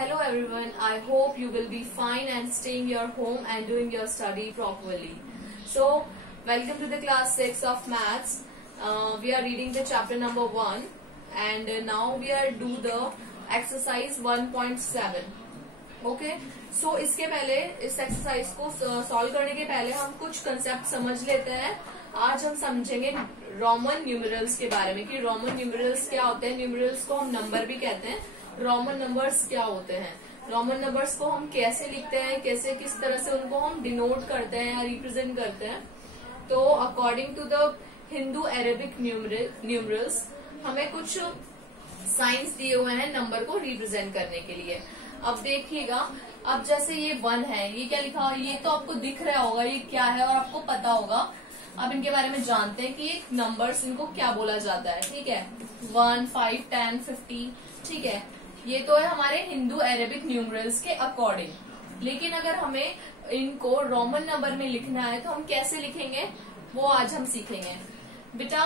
Hello everyone, I hope you will be fine and staying your home and doing your study properly. So, welcome to the class 6 of maths. We are reading the chapter number 1 and now we are do the exercise 1.7. Okay, so इसके पहले इस exercise को solve करने के पहले हम कुछ concept समझ लेते हैं. आज हम समझेंगे रोमन न्यूमरल्स के बारे में कि रोमन न्यूमरल्स क्या होते हैं. न्यूमरल्स को हम नंबर भी कहते हैं. रोमन नंबर्स क्या होते हैं, रोमन नंबर्स को हम कैसे लिखते हैं, कैसे किस तरह से उनको हम डिनोट करते हैं या रिप्रेजेंट करते हैं. तो according to the Hindu Arabic numerals हमें कुछ साइंस दिए हुए हैं नंबर को रिप्रेजेंट करने के लिए. अब देखिएगा, अब जैसे ये 1 है, ये क्या लिखा हुआ, ये तो आपको दिख रहा होगा ये क्या है और आपको पता होगा. अब इनके बारे में जानते हैं कि ये नंबर्स इनको क्या बोला जाता है. ठीक है, 1, 5, 10, 50. ठीक है, ये तो है हमारे हिंदू अरेबिक न्यूमरल्स के अकॉर्डिंग. लेकिन अगर हमें इनको रोमन नंबर में लिखना है तो हम कैसे लिखेंगे वो आज हम सीखेंगे. बेटा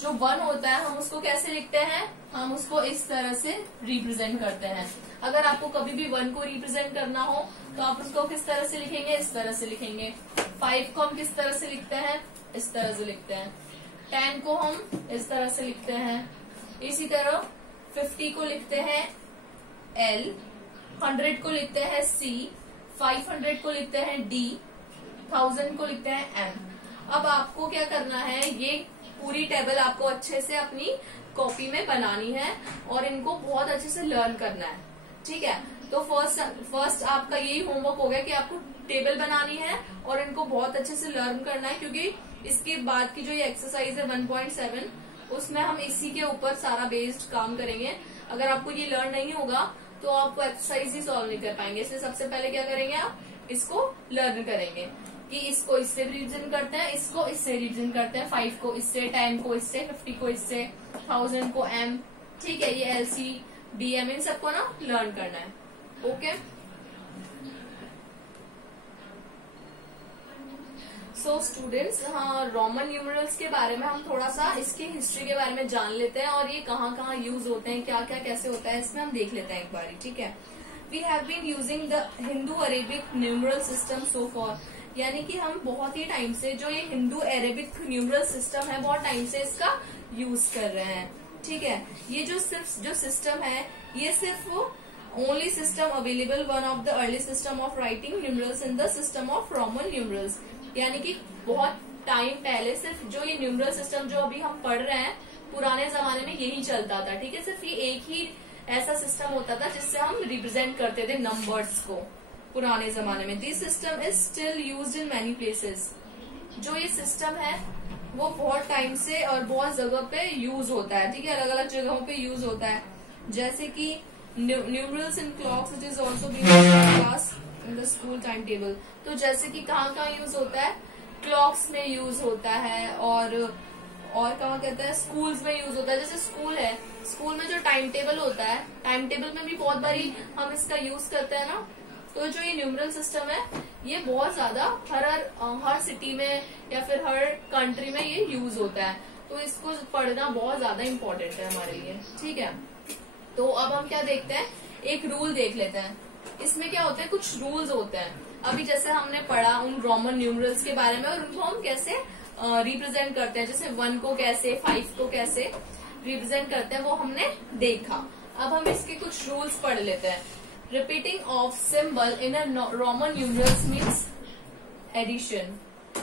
जो 1 होता है हम उसको कैसे लिखते हैं, हम उसको इस तरह से रिप्रेजेंट करते हैं. अगर आपको कभी भी 1 को रिप्रेजेंट करना हो तो आप उसको किस तरह से लिखेंगे, इस तरह से लिखेंगे. 5 को हम किस तरह से लिखते हैं, इस तरह से लिखते हैं. 10 को हम इस तरह से लिखते हैं. इसी तरह 50 को लिखते हैं L, 100 को लिखते हैं C, 500 को लिखते हैं D, 1000 को लिखते हैं M. अब आपको क्या करना है, ये पूरी टेबल आपको अच्छे से अपनी कॉपी में बनानी है और इनको बहुत अच्छे से लर्न करना है. ठीक है, तो फर्स्ट आपका यही होमवर्क हो गया कि आपको टेबल बनानी है और इनको बहुत अच्छे से लर्न करना है, क्योंकि इसके बाद की जो ये एक्सरसाइज है 1.7 उसमें हम इसी के ऊपर सारा बेस्ड काम करेंगे. अगर आपको ये लर्न नहीं होगा तो आप एक्सरसाइज ही सॉल्व नहीं कर पाएंगे. इसलिए सबसे पहले क्या करेंगे, आप इसको लर्न करेंगे कि इसको इससे रिप्रेजेंट करते हैं, इसको इससे रिप्रेजेंट करते हैं. 5 को इससे, 10 को इससे, 50 को इससे, 1000 को M. ठीक है, ये LC, DM इन सबको ना लर्न करना है. ओके, सो स्टूडेंट्स, हाँ, रोमन न्यूमरल्स के बारे में हम थोड़ा सा इसकी हिस्ट्री के बारे में जान लेते हैं और ये कहाँ कहाँ यूज होते हैं, क्या क्या कैसे होता है, इसमें हम देख लेते हैं एक बारी. ठीक है, we have been using the Hindu Arabic numeral system so far, यानी कि हम बहुत ही टाइम से जो ये हिंदू अरेबिक न्यूमरल सिस्टम है बहुत टाइम से इसका यूज कर रहे हैं. ठीक है, ये जो सिस्टम है ये सिर्फ only system available, one of the early system of writing numerals in the system of Roman numerals. यानी कि बहुत टाइम पहले सिर्फ जो ये न्यूमरल सिस्टम जो अभी हम पढ़ रहे हैं पुराने जमाने में यही चलता था. ठीक है, सिर्फ ये एक ही ऐसा सिस्टम होता था जिससे हम रिप्रेजेंट करते थे नंबर्स को पुराने जमाने में. This system is still used in many places. जो ये सिस्टम है वो बहुत टाइम से और बहुत जगह पे यूज होता है. ठीक है, अलग अलग जगहों पे यूज होता है. जैसे कि numerals in clocks which is also being class in the school time table. तो जैसे कि कहाँ कहाँ यूज होता है, क्लॉक्स में यूज होता है और कहाँ कहते हैं, स्कूल्स में यूज होता है. जैसे स्कूल है, स्कूल में जो टाइम टेबल होता है, टाइम टेबल में भी बहुत बारी हम इसका यूज करते हैं ना. तो जो ये न्यूमरल सिस्टम है ये बहुत ज्यादा हर सिटी में या फिर हर कंट्री में ये यूज होता है. तो इसको पढ़ना बहुत ज्यादा इम्पोर्टेंट है हमारे लिए. ठीक है, तो अब हम क्या देखते हैं, एक रूल देख लेते हैं. इसमें क्या होता है, कुछ रूल्स होते हैं. अभी जैसे हमने पढ़ा उन रोमन न्यूमरल्स के बारे में और उनको हम कैसे रिप्रेजेंट करते हैं, जैसे 1 को कैसे, 5 को कैसे रिप्रेजेंट करते हैं वो हमने देखा. अब हम इसके कुछ रूल्स पढ़ लेते हैं. Repeating of symbol in a Roman numerals means addition.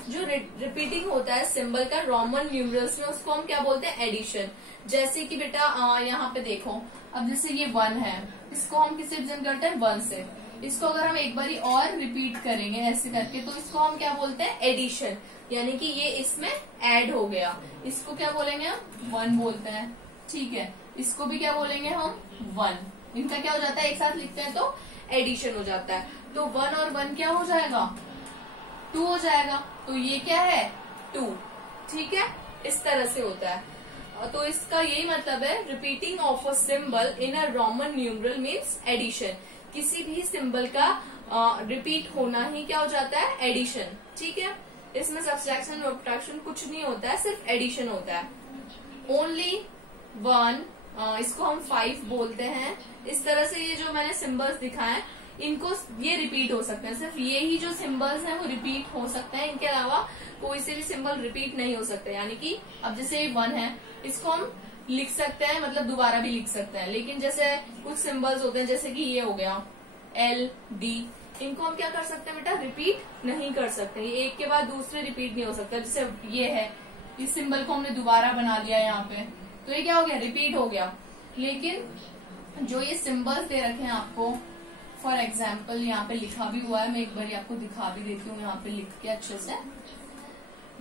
जो रिपीटिंग होता है सिंबल का रोमन न्यूमरल्स में उसको हम क्या बोलते हैं, एडिशन. जैसे कि बेटा यहाँ पे देखो, अब जैसे ये 1 है, इसको हम किससे रिप्रेजेंट करते हैं, 1 से. इसको अगर हम एक बारी और रिपीट करेंगे ऐसे करके तो इसको हम क्या बोलते हैं, एडिशन. यानी कि ये इसमें ऐड हो गया. इसको क्या बोलेंगे हम, 1 बोलते हैं. ठीक है, इसको भी क्या बोलेंगे हम, 1. इनका क्या हो जाता है, एक साथ लिखते हैं तो एडिशन हो जाता है. तो 1 और 1 क्या हो जाएगा, 2 हो जाएगा. तो ये क्या है, 2. ठीक है, इस तरह से होता है. तो इसका यही मतलब है, repeating of a symbol in a Roman numeral means addition. किसी भी सिंबल का रिपीट होना ही क्या हो जाता है, एडिशन. ठीक है, इसमें सब्सट्रैक्शन सब्ट्रैक्शन कुछ नहीं होता है, सिर्फ एडिशन होता है. ओनली 1 इसको हम 5 बोलते हैं. इस तरह से ये जो मैंने सिंबल्स दिखाए इनको ये रिपीट हो सकते हैं, सिर्फ ये ही जो सिंबल्स हैं वो रिपीट हो सकते हैं, इनके अलावा कोई से भी सिंबल रिपीट नहीं हो सकते। यानी कि अब जैसे 1 है, इसको हम लिख सकते हैं, मतलब दोबारा भी लिख सकते हैं, लेकिन जैसे कुछ सिंबल्स होते हैं जैसे कि ये हो गया L D, इनको हम क्या कर सकते हैं बेटा, रिपीट नहीं कर सकते, ये एक के बाद दूसरे रिपीट नहीं हो सकता। जैसे ये है, इस सिंबल को हमने दोबारा बना लिया यहाँ पे, तो ये क्या हो गया, रिपीट हो गया। लेकिन जो ये सिंबल्स दे रखे हैं आपको, फॉर एग्जाम्पल यहाँ पे लिखा भी हुआ है, मैं एक बार आपको दिखा भी देती हूँ यहाँ पे लिख के अच्छे से।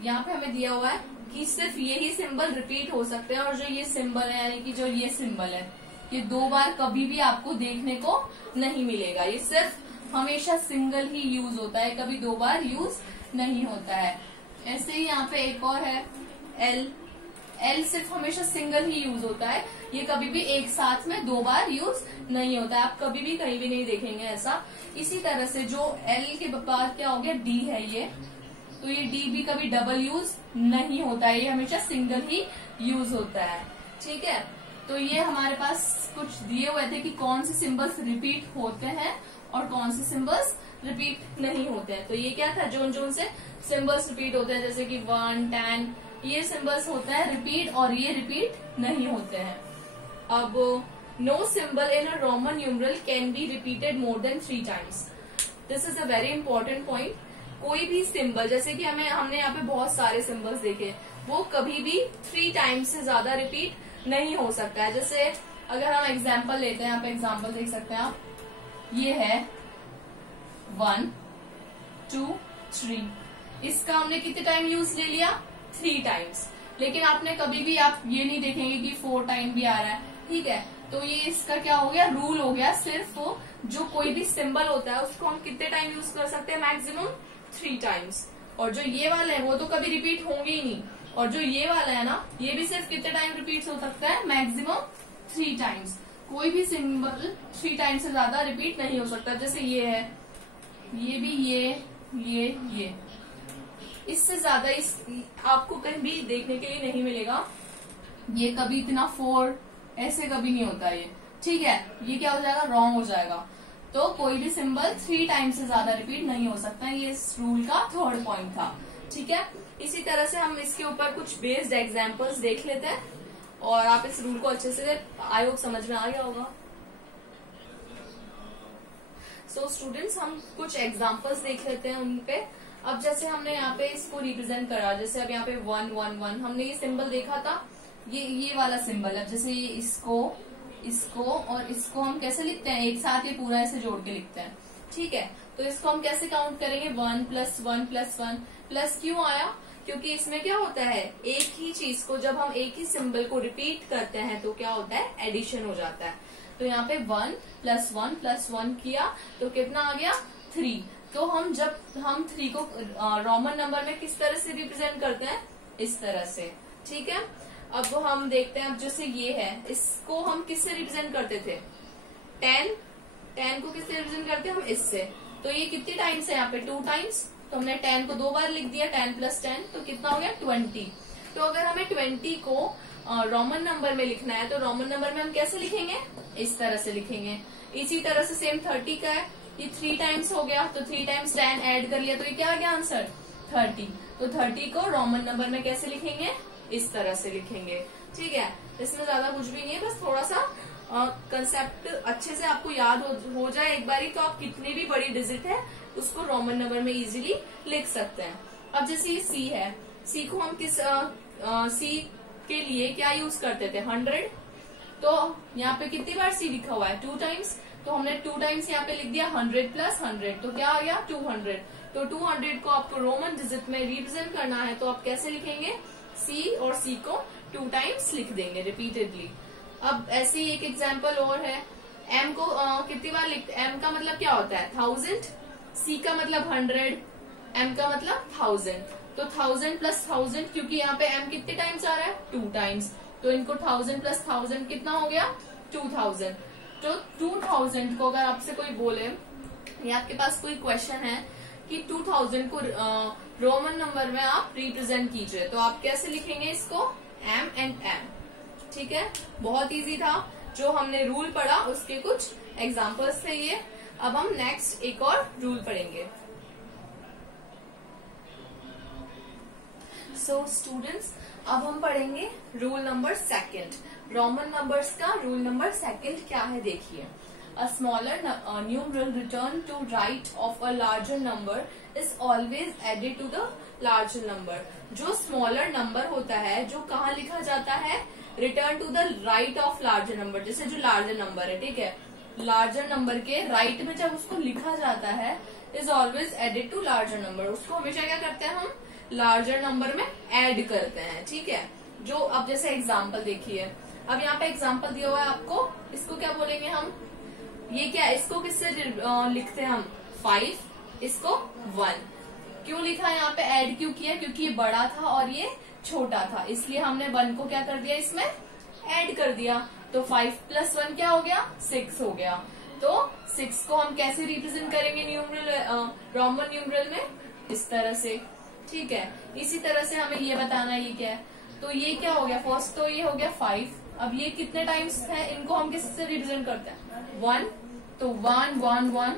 यहाँ पे हमें दिया हुआ है कि सिर्फ यही सिंबल रिपीट हो सकते हैं, और जो ये सिंबल है यानी कि जो ये सिंबल है ये 2 बार कभी भी आपको देखने को नहीं मिलेगा, ये सिर्फ हमेशा सिंगल ही यूज होता है, कभी 2 बार यूज नहीं होता है। ऐसे ही यहाँ पे एक और है L सिर्फ हमेशा सिंगल ही यूज होता है, ये कभी भी एक साथ में 2 बार यूज नहीं होता है, आप कभी भी कहीं भी नहीं देखेंगे ऐसा। इसी तरह से जो L के बाद क्या हो गया, D है ये, तो ये D भी कभी डबल यूज नहीं होता है, ये हमेशा सिंगल ही यूज होता है। ठीक है, तो ये हमारे पास कुछ दिए हुए थे कि कौन से सिंबल्स रिपीट होते हैं और कौन से सिंबल्स रिपीट नहीं होते हैं। तो ये क्या था, जोन से सिंबल्स रिपीट होते हैं, जैसे कि 1, 10, ये सिंबल्स होते हैं रिपीट और ये रिपीट नहीं होते हैं। अब no symbol in a Roman numeral can be repeated more than 3 times. This is a very important point. कोई भी सिंबल, जैसे कि हमने यहाँ पे बहुत सारे सिंबल्स देखे, वो कभी भी 3 टाइम्स से ज्यादा रिपीट नहीं हो सकता है। जैसे अगर हम एग्जाम्पल लेते हैं, यहाँ पे एग्जाम्पल देख सकते हैं आप, ये है 1, 2, 3, इसका हमने कितने टाइम यूज ले लिया, 3 टाइम्स। लेकिन आपने कभी भी आप ये नहीं देखेंगे कि 4 टाइम भी आ रहा है। ठीक है, तो ये इसका क्या हो गया, रूल हो गया, सिर्फ जो कोई भी सिंबल होता है उसको हम कितने टाइम यूज कर सकते हैं, मैक्सिमम 3 टाइम्स। और जो ये वाला है वो तो कभी रिपीट होंगे ही नहीं, और जो ये वाला है ना, ये भी सिर्फ कितने टाइम रिपीट हो सकता है, मैक्सिमम 3 टाइम्स। कोई भी सिंबल 3 टाइम्स से ज्यादा रिपीट नहीं हो सकता। जैसे ये है, ये भी, ये इससे ज्यादा आपको कहीं भी देखने के लिए नहीं मिलेगा। ये कभी इतना 4 ऐसे कभी नहीं होता ये। ठीक है, ये क्या हो जाएगा, रॉन्ग हो जाएगा। तो कोई भी सिंबल 3 टाइम्स से ज्यादा रिपीट नहीं हो सकता। ये इस रूल का 3rd पॉइंट था। ठीक है, इसी तरह से हम इसके ऊपर कुछ बेस्ड एग्जाम्पल्स देख लेते हैं, और आप इस रूल को अच्छे से आई होप समझ में आ गया होगा। सो स्टूडेंट्स, हम कुछ एग्जाम्पल्स देख लेते हैं उन पे। अब जैसे हमने यहाँ पे इसको रिप्रेजेंट करा, जैसे अब यहाँ पे 1, 1, 1 हमने ये सिंबल देखा था, ये वाला सिंबल है। जैसे ये इसको और इसको हम कैसे लिखते हैं, एक साथ ये पूरा ऐसे जोड़ के लिखते हैं। ठीक है, तो इसको हम कैसे काउंट करेंगे, 1 + 1 + 1 प्लस क्यों आया, क्योंकि इसमें क्या होता है, एक ही चीज को जब हम एक ही सिंबल को रिपीट करते हैं तो क्या होता है, एडिशन हो जाता है। तो यहाँ पे 1 + 1 + 1 किया तो कितना आ गया, 3। तो जब हम 3 को रोमन नंबर में किस तरह से रिप्रेजेंट करते हैं, इस तरह से। ठीक है, अब हम देखते हैं, अब जैसे ये है, इसको हम किससे रिप्रेजेंट करते थे, 10 को किससे रिप्रेजेंट करते हैं हम, इससे। तो ये कितनी टाइम्स है यहाँ पे, 2 टाइम्स। तो हमने 10 को 2 बार लिख दिया, 10 + 10, तो कितना हो गया, 20। तो अगर हमें 20 को रोमन नंबर में लिखना है तो रोमन नंबर में हम कैसे लिखेंगे, इस तरह से लिखेंगे। इसी तरह से सेम 30 का है, ये 3 टाइम्स हो गया, तो 3 टाइम्स 10 ऐड कर लिया, तो ये क्या आ गया आंसर, 30। तो 30 को रोमन नंबर में कैसे लिखेंगे, इस तरह से लिखेंगे। ठीक है, इसमें ज्यादा कुछ भी नहीं है, बस थोड़ा सा कंसेप्ट अच्छे से आपको याद हो जाए एक बारी, तो आप कितनी भी बड़ी डिजिट है उसको रोमन नंबर में इजीली लिख सकते हैं। अब जैसे ये सी है, सी को हम किस सी के लिए क्या यूज करते थे, 100। तो यहाँ पे कितनी बार सी लिखा हुआ है, 2 टाइम्स। तो हमने 2 टाइम्स यहाँ पे लिख दिया, 100 + 100, तो क्या आ गया, 200। तो 200 को आपको रोमन डिजिट में रिप्रेजेंट करना है, तो आप कैसे लिखेंगे, सी और सी को 2 टाइम्स लिख देंगे रिपीटेडली। अब ऐसे ही एक एग्जाम्पल और है, एम को कितनी बार लिखते, एम का मतलब क्या होता है, 1000, सी का मतलब 100, एम का मतलब 1000। तो 1000 + 1000, क्योंकि यहाँ पे एम कितने टाइम्स आ रहा है, 2 टाइम्स। तो इनको 1000 + 1000 कितना हो गया, 2000। तो 2000 को अगर आपसे कोई बोले या आपके पास कोई क्वेश्चन है कि 2000 को रोमन नंबर में आप रिप्रेजेंट कीजिए, तो आप कैसे लिखेंगे इसको, M and M। ठीक है, बहुत इजी था। जो हमने रूल पढ़ा उसके कुछ एग्जाम्पल्स थे ये। अब हम नेक्स्ट एक और रूल पढ़ेंगे। सो स्टूडेंट्स, अब हम पढ़ेंगे rule number second. Roman numbers का रूल नंबर सेकंड क्या है देखिए। A smaller numeral return to right of a larger number is always added to the larger number। जो स्मॉलर नंबर होता है जो कहाँ लिखा जाता है, written to the right of larger number. जैसे जो लार्जर नंबर है, ठीक है, लार्जर नंबर के राइट में जब उसको लिखा जाता है is always added to larger number. उसको हमेशा क्या करते हैं हम, लार्जर नंबर में ऐड करते हैं, ठीक है। जो अब जैसे एग्जाम्पल देखिए, अब यहाँ पे एग्जाम्पल दिया हुआ है आपको, इसको क्या बोलेंगे हम, ये क्या है, इसको किससे लिखते हैं हम, 5, इसको 1। क्यों लिखा है यहाँ पे, ऐड क्यों किया, क्योंकि ये बड़ा था और ये छोटा था, इसलिए हमने 1 को क्या कर दिया, इसमें ऐड कर दिया। तो 5 + 1 क्या हो गया, 6 हो गया। तो 6 को हम कैसे रिप्रेजेंट करेंगे न्यूमरल, रोमन न्यूमरल में, इस तरह से, ठीक है। इसी तरह से हमें ये बताना है ये क्या है। तो ये क्या हो गया, फर्स्ट तो ये हो गया 5। अब ये कितने टाइम्स है, इनको हम किससे रिप्रेजेंट करते हैं, 1। तो 1 1 1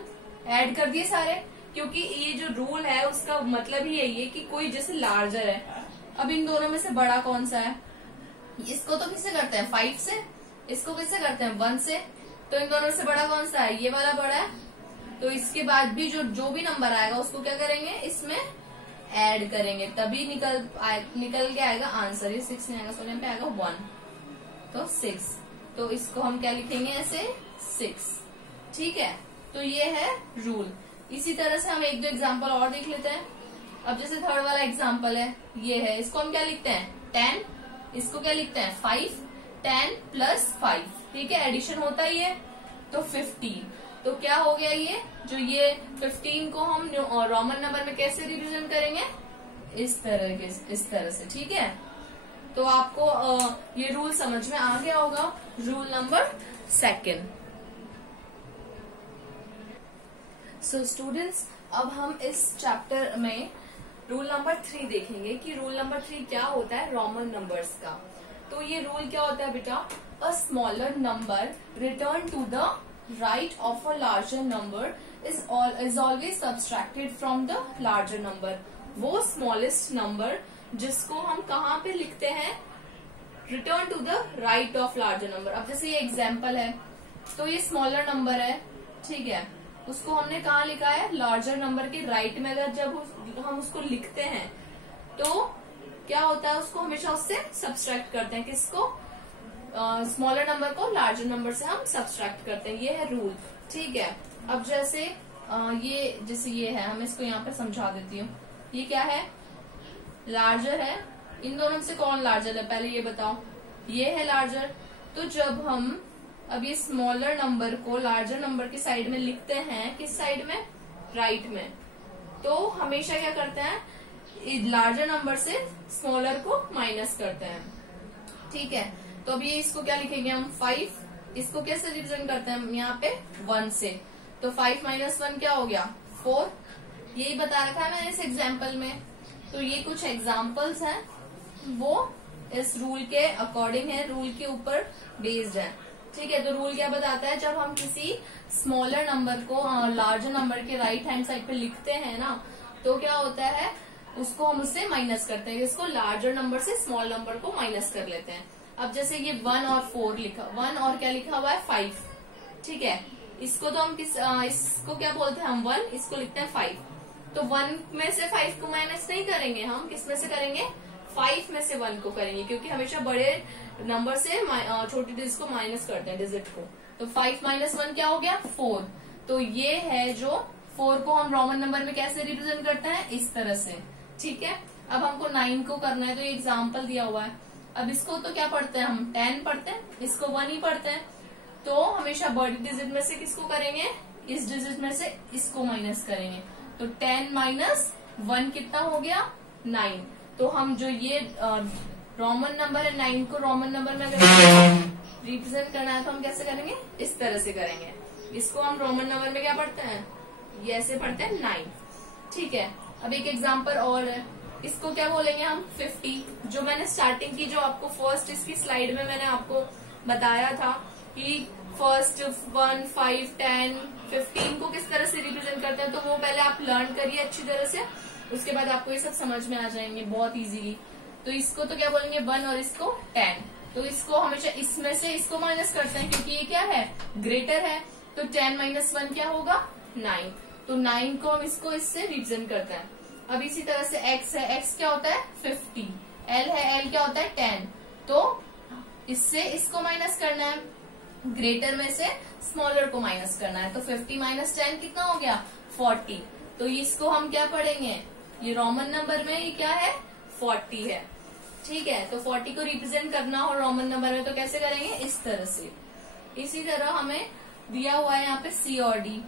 ऐड कर दिए सारे, क्योंकि ये जो रूल है उसका मतलब ही यही है कि कोई जैसे लार्जर है, अब इन दोनों में से बड़ा कौन सा है, इसको तो किससे करते हैं, 5 से, इसको किससे करते हैं, 1 से। तो इन दोनों से बड़ा कौन सा है, ये वाला बड़ा है। तो इसके बाद भी जो भी नंबर आएगा उसको क्या करेंगे, इसमें ऐड करेंगे, तभी निकल के आएगा आंसर। ये 6 नहीं आएगा, सोने पे आएगा 1, तो 6। तो इसको हम क्या लिखेंगे, ऐसे 6, ठीक है। तो ये है रूल। इसी तरह से हम एक दो एग्जांपल और देख लेते हैं। अब जैसे थर्ड वाला एग्जांपल है, ये है, इसको हम क्या लिखते हैं, 10, इसको क्या लिखते हैं, 5, 10 + 5, ठीक है, एडिशन होता ही है, तो 15। तो क्या हो गया ये, जो ये 15 को हम रोमन नंबर में कैसे रिप्रेजेंट करेंगे, इस तरह से, ठीक है। तो आपको ये रूल समझ में आ गया होगा, rule number second. So students, अब हम इस चैप्टर में रूल नंबर 3 देखेंगे कि रूल नंबर 3 क्या होता है रोमन नंबर्स का। तो ये रूल क्या होता है बेटा, a smaller number written to the right of a larger number is always subtracted from the larger number. वो स्मॉलेस्ट नंबर जिसको हम कहाँ पे लिखते हैं, written to the right of larger number. अब जैसे ये एग्जाम्पल है, तो ये स्मॉलर नंबर है, ठीक है, उसको हमने कहाँ लिखा है, लार्जर नंबर के राइट में। अगर जब हम उसको लिखते हैं तो क्या होता है, उसको हमेशा उससे सब्सट्रैक्ट करते हैं, किसको, स्मॉलर नंबर को लार्जर नंबर से हम सब्सट्रैक्ट करते हैं। ये है रूल, ठीक है। अब जैसे ये है, हम इसको यहाँ पे समझा देती हूँ। ये क्या है, लार्जर है, इन दोनों में से कौन लार्जर है, पहले ये बताओ, ये है लार्जर। तो जब हम अब ये स्मॉलर नंबर को लार्जर नंबर की साइड में लिखते हैं, किस साइड में, राइट में, तो हमेशा क्या करते हैं, लार्जर नंबर से स्मॉलर को माइनस करते हैं, ठीक है। तो अब ये इसको क्या लिखेंगे हम, 5, इसको कैसे रिप्रेजेंट करते हैं हम, यहाँ पे 1 से। तो 5 - 1 क्या हो गया, 4। यही बता रखा है मैंने इस एग्जाम्पल में। तो ये कुछ एग्जाम्पल्स हैं, वो इस रूल के अकॉर्डिंग है, रूल के ऊपर बेस्ड है, ठीक है। तो रूल क्या बताता है, जब हम किसी स्मॉलर नंबर को लार्जर नंबर के राइट हैंड साइड पे लिखते हैं ना, तो क्या होता है, उसको हम उससे माइनस करते हैं, इसको लार्जर नंबर से स्मॉल नंबर को माइनस कर लेते हैं। अब जैसे ये 1 और 4 लिखा, 1 और क्या लिखा हुआ है, 5, ठीक है। इसको तो हम इसको क्या बोलते हैं हम, 1, इसको लिखते हैं 5। तो 1 में से 5 को माइनस नहीं करेंगे हम, किस में से करेंगे, 5 में से 1 को करेंगे, क्योंकि हमेशा बड़े नंबर से छोटी डिजिट को माइनस करते हैं, डिजिट को। तो 5 - 1 क्या हो गया, 4। तो ये है जो 4 को हम रोमन नंबर में कैसे रिप्रेजेंट करते हैं, इस तरह से, ठीक है। अब हमको 9 को करना है, तो ये एग्जाम्पल दिया हुआ है। अब इसको तो क्या पढ़ते हैं हम, 10 पढ़ते हैं, इसको 1 ही पढ़ते हैं। तो हमेशा बड़ी डिजिट में से किसको करेंगे, इस डिजिट में से इसको माइनस करेंगे। तो 10 - 1 कितना हो गया, 9। तो हम जो ये रोमन नंबर है, 9 को रोमन नंबर में अगर रिप्रेजेंट करना है तो हम कैसे करेंगे, इस तरह से करेंगे। इसको हम रोमन नंबर में क्या पढ़ते हैं, ये ऐसे पढ़ते हैं 9, ठीक है। अब एक एग्जाम्पल और है, इसको क्या बोलेंगे हम, 50। जो मैंने स्टार्टिंग की, जो आपको फर्स्ट इसकी स्लाइड में मैंने आपको बताया था कि फर्स्ट 1, 5, 10, 15 को किस तरह से रिप्रेजेंट करते हैं, तो वो पहले आप लर्न करिए अच्छी तरह से, उसके बाद आपको ये सब समझ में आ जाएंगे बहुत इजीली। तो इसको तो क्या बोलेंगे 1 और इसको 10। तो इसको हमेशा इसमें से इसको माइनस करते हैं क्योंकि ये क्या है, ग्रेटर है। तो 10 - 1 क्या होगा, 9। तो 9 को हम इसको इससे रिप्रेजेंट करते हैं। अब इसी तरह से x है, x क्या होता है 50, l है, l क्या होता है 10। तो इससे इसको माइनस करना है, ग्रेटर में से स्मॉलर को माइनस करना है। तो 50 - 10 कितना हो गया 40। तो इसको हम क्या पढ़ेंगे, ये रोमन नंबर में ये क्या है 40 है, ठीक है। तो 40 को रिप्रेजेंट करना हो रोमन नंबर में तो कैसे करेंगे, इस तरह से। इसी तरह हमें दिया हुआ है यहाँ पे C और D।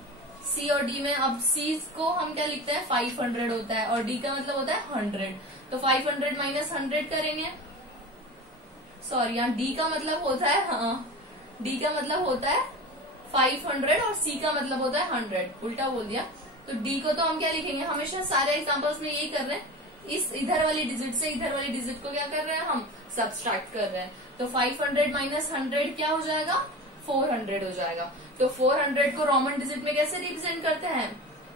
C और D में अब C को हम क्या लिखते हैं 500 होता है और D का मतलब होता है 100। तो 500 - 100 करेंगे, सॉरी यहाँ D का मतलब होता है, हाँ D का मतलब होता है 500 और C का मतलब होता है 100, उल्टा बोल दिया। तो D को तो हम क्या लिखेंगे, हमेशा सारे एग्जांपल्स में यही कर रहे हैं, इस इधर वाली डिजिट से इधर वाली डिजिट को क्या कर रहे हैं हम सब्सट्रैक्ट कर रहे हैं। तो 500 - 100 क्या हो जाएगा 400 हो जाएगा। तो 400 को रोमन डिजिट में कैसे रिप्रेजेंट करते हैं,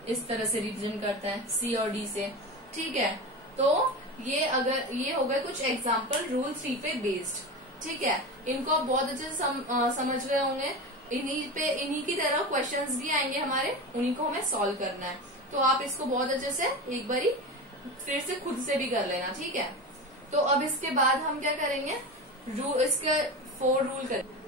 इस तरह से रिप्रेजेंट करते हैं C और D से, ठीक है। तो ये अगर ये हो गए कुछ एग्जाम्पल रूल 3 पे बेस्ड, ठीक है। इनको आप बहुत अच्छे से समझ रहे होंगे। इन्हीं की तरह क्वेश्चंस भी आएंगे हमारे, उन्हीं को हमें सॉल्व करना है। तो आप इसको बहुत अच्छे से एक बारी फिर से खुद से भी कर लेना, ठीक है। तो अब इसके बाद हम क्या करेंगे, इसका 4 रूल करेंगे।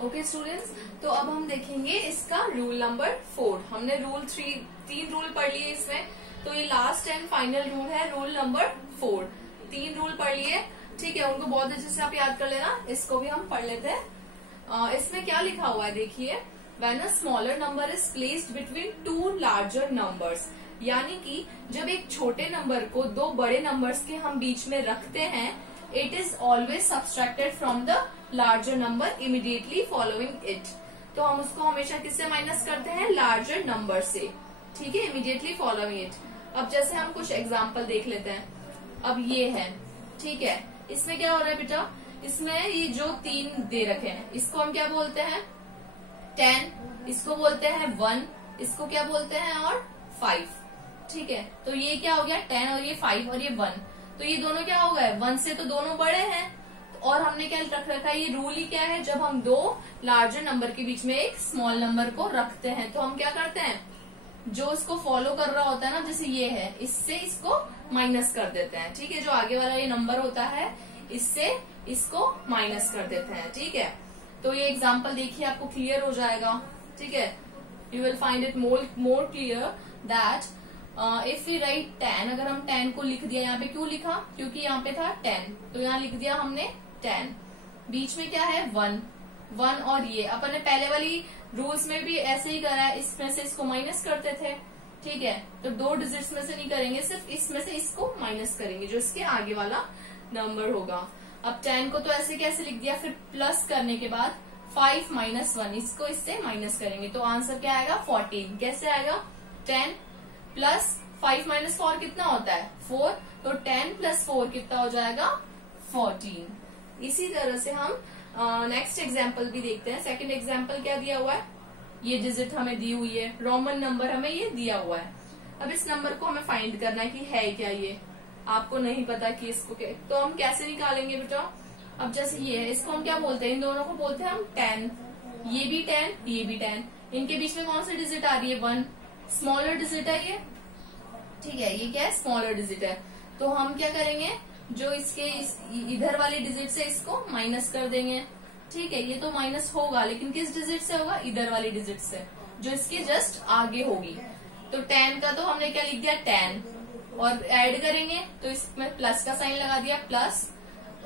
ओके स्टूडेंट्स, तो अब हम देखेंगे इसका रूल नंबर 4। हमने रूल 3 रूल पढ़ लिए इसमें, तो ये लास्ट एंड फाइनल रूल है रूल नंबर 4। 3 रूल पढ़ लिए, ठीक है, उनको बहुत अच्छे से आप याद कर लेना। इसको भी हम पढ़ लेते हैं। इसमें क्या लिखा हुआ है देखिए, when a smaller number is placed between 2 larger numbers, यानी कि जब एक छोटे नंबर को 2 बड़े नंबर्स के हम बीच में रखते हैं, it is always subtracted from the larger number immediately following it. तो हम उसको हमेशा किससे माइनस करते हैं, लार्जर नंबर से, ठीक है, इमीडिएटली फॉलोइंग इट। अब जैसे हम कुछ एग्जाम्पल देख लेते हैं। अब ये है, ठीक है, इसमें क्या हो रहा है बेटा, इसमें ये जो 3 दे रखे हैं इसको हम क्या बोलते हैं 10, इसको बोलते हैं 1, इसको क्या बोलते हैं और 5, ठीक है। तो ये क्या हो गया 10 और ये 5 और ये 1, तो ये दोनों क्या हो गए 1 से तो दोनों बड़े हैं। और हमने क्या रख रखा है, ये रूल ही क्या है, जब हम 2 लार्जर नंबर के बीच में एक स्मॉल नंबर को रखते हैं तो हम क्या करते हैं, जो इसको फॉलो कर रहा होता है ना, जैसे ये है, इससे इसको माइनस कर देते हैं, ठीक है। जो आगे वाला ये नंबर होता है इससे इसको माइनस कर देते हैं, ठीक है। तो ये एग्जाम्पल देखिए, आपको क्लियर हो जाएगा, ठीक है। You will find it more clear that if we write 10, अगर हम 10 को लिख दिया, यहाँ पे क्यों लिखा, क्योंकि यहाँ पे था 10, तो यहाँ लिख दिया हमने 10। बीच में क्या है 1 और ये अपन ने पहले वाली रूल्स में भी ऐसे ही करा है, इसमें से इसको माइनस करते थे, ठीक है। तो 2 डिजिट्स में से नहीं करेंगे, सिर्फ इसमें से इसको माइनस करेंगे जो इसके आगे वाला नंबर होगा। अब 10 को तो ऐसे कैसे लिख दिया, फिर प्लस करने के बाद 5 - 1, इसको इससे माइनस करेंगे तो आंसर क्या आएगा 14। कैसे आएगा 10 प्लस 5 - 4 कितना होता है 4, तो 10 + 4 कितना हो जाएगा 14। इसी तरह से हम नेक्स्ट एग्जाम्पल भी देखते हैं। सेकंड एग्जाम्पल क्या दिया हुआ है, ये डिजिट हमें दी हुई है, रोमन नंबर हमें ये दिया हुआ है। अब इस नंबर को हमें फाइंड करना है कि है क्या, ये आपको नहीं पता कि इसको क्या, तो हम कैसे निकालेंगे बेटा। अब जैसे ये है, इसको हम क्या बोलते हैं, इन दोनों को बोलते हैं हम 10, ये भी 10 ये भी 10, इनके बीच में कौन सी डिजिट आ रही है 1, स्मॉलर डिजिट है ये, ठीक है, ये क्या है स्मॉलर डिजिट है। तो हम क्या करेंगे, जो इसके इधर वाली डिजिट से इसको माइनस कर देंगे, ठीक है। ये तो माइनस होगा लेकिन किस डिजिट से होगा, इधर वाली डिजिट से जो इसके जस्ट आगे होगी। तो 10 का तो हमने क्या लिख दिया 10, और ऐड करेंगे तो इसमें प्लस का साइन लगा दिया प्लस,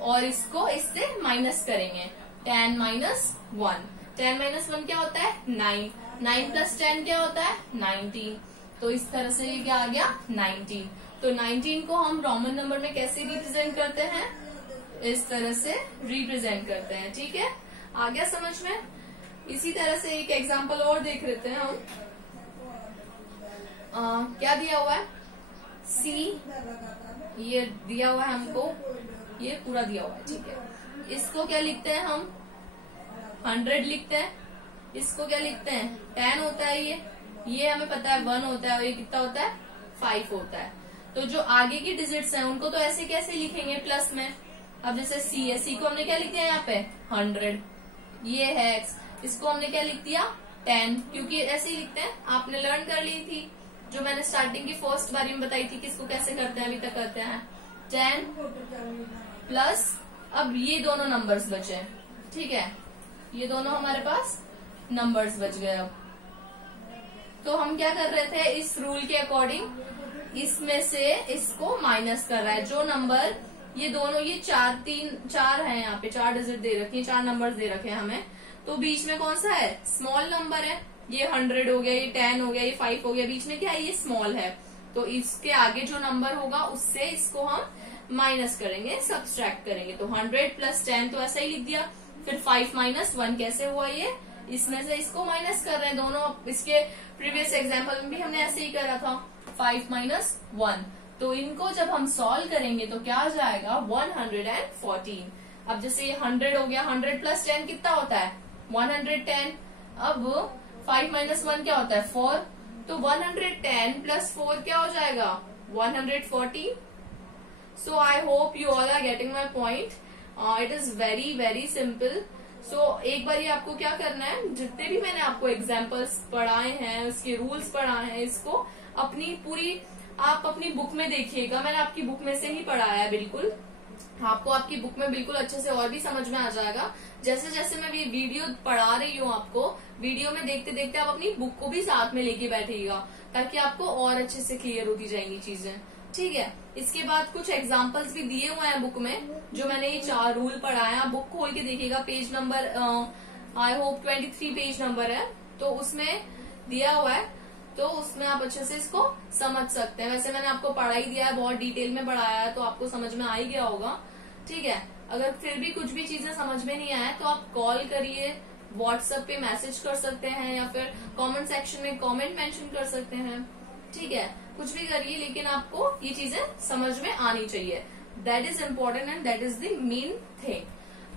और इसको इससे माइनस करेंगे 10 - 1, 10 - 1 क्या होता है 9, 9 + 10 क्या होता है 19। तो इस तरह से ये क्या आ गया 19। तो 19 को हम रोमन नंबर में कैसे रिप्रेजेंट करते हैं, इस तरह से रिप्रेजेंट करते हैं, ठीक है। आ गया समझ में। इसी तरह से एक एग्जांपल और देख लेते हैं हम। क्या दिया हुआ है C, ये दिया हुआ है हमको, ये पूरा दिया हुआ है, ठीक है। इसको क्या लिखते हैं हम 100 लिखते हैं, इसको क्या लिखते हैं 10 होता है, ये हमें पता है 1 होता है, और ये कितना होता है 5 होता है। तो जो आगे की डिजिट्स हैं उनको तो ऐसे कैसे लिखेंगे प्लस में। अब जैसे सी है, सी को हमने क्या लिख दिया यहाँ पे 100, ये है x, इसको हमने क्या लिख दिया 10, क्योंकि ऐसे ही लिखते हैं, आपने लर्न कर ली थी जो मैंने स्टार्टिंग की फर्स्ट बारी में बताई थी कि इसको कैसे करते हैं, अभी तक करते हैं 10 प्लस, अब ये दोनों नंबर्स बचे, ठीक है, ये दोनों हमारे पास नंबर्स बच गए। अब तो हम क्या कर रहे थे, इस रूल के अकॉर्डिंग इसमें से इसको माइनस कर रहा है, जो नंबर ये दोनों, ये 4 है, यहाँ पे 4 डिजिट दे रखी है, 4 नंबर्स दे रखे हैं हमें, तो बीच में कौन सा है स्मॉल नंबर है, ये 100 हो गया, ये 10 हो गया, ये 5 हो गया, बीच में क्या है ये स्मॉल है, तो इसके आगे जो नंबर होगा उससे इसको हम माइनस करेंगे, सब्सट्रैक्ट करेंगे। तो 100 प्लस 10 तो ऐसा ही लिख दिया, फिर 5 माइनस 1 कैसे हुआ, ये इसमें से इसको माइनस कर रहे हैं दोनों, इसके प्रीवियस एग्जाम्पल में भी हमने ऐसे ही करा था 5 माइनस 1, तो इनको जब हम सॉल्व करेंगे तो क्या आ जाएगा 114। अब जैसे ये 100 हो गया, 100 प्लस 10 कितना होता है 110, अब 5 माइनस 1 क्या होता है 4, तो 110 प्लस 4 क्या हो जाएगा 114। So I hope you all are getting my point, it is very very simple. So एक बार ये आपको क्या करना है, जितने भी मैंने आपको एग्जाम्पल्स पढ़ाए हैं, उसके रूल्स पढ़ाए हैं, इसको अपनी पूरी आप अपनी बुक में देखिएगा, मैंने आपकी बुक में से ही पढ़ाया है, बिल्कुल आपको आपकी बुक में बिल्कुल अच्छे से और भी समझ में आ जाएगा। जैसे जैसे मैं वीडियो पढ़ा रही हूँ आपको, वीडियो में देखते देखते आप अपनी बुक को भी साथ में लेके बैठिएगा, ताकि आपको और अच्छे से क्लियर होती जाएंगी चीजें, ठीक है। इसके बाद कुछ एग्जाम्पल्स भी दिए हुए हैं बुक में, जो मैंने ये 4 रूल पढ़ाया, बुक खोल के देखिएगा, page number I hope 23 page number है, तो उसमें दिया हुआ है, तो उसमें आप अच्छे से इसको समझ सकते हैं। वैसे मैंने आपको पढ़ा ही दिया है, बहुत डिटेल में पढ़ाया है, तो आपको समझ में आ ही गया होगा, ठीक है। अगर फिर भी कुछ भी चीजें समझ में नहीं आए तो आप कॉल करिए, व्हाट्सएप पे मैसेज कर सकते हैं, या फिर कमेंट सेक्शन में कमेंट मेंशन कर सकते हैं, ठीक है, कुछ भी करिए, लेकिन आपको ये चीजें समझ में आनी चाहिए, that is important and that is the main thing,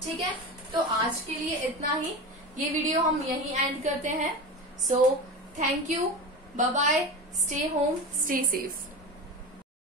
ठीक है। तो आज के लिए इतना ही, ये वीडियो हम यहीं एंड करते हैं। So thank you, bye bye, stay home, stay safe.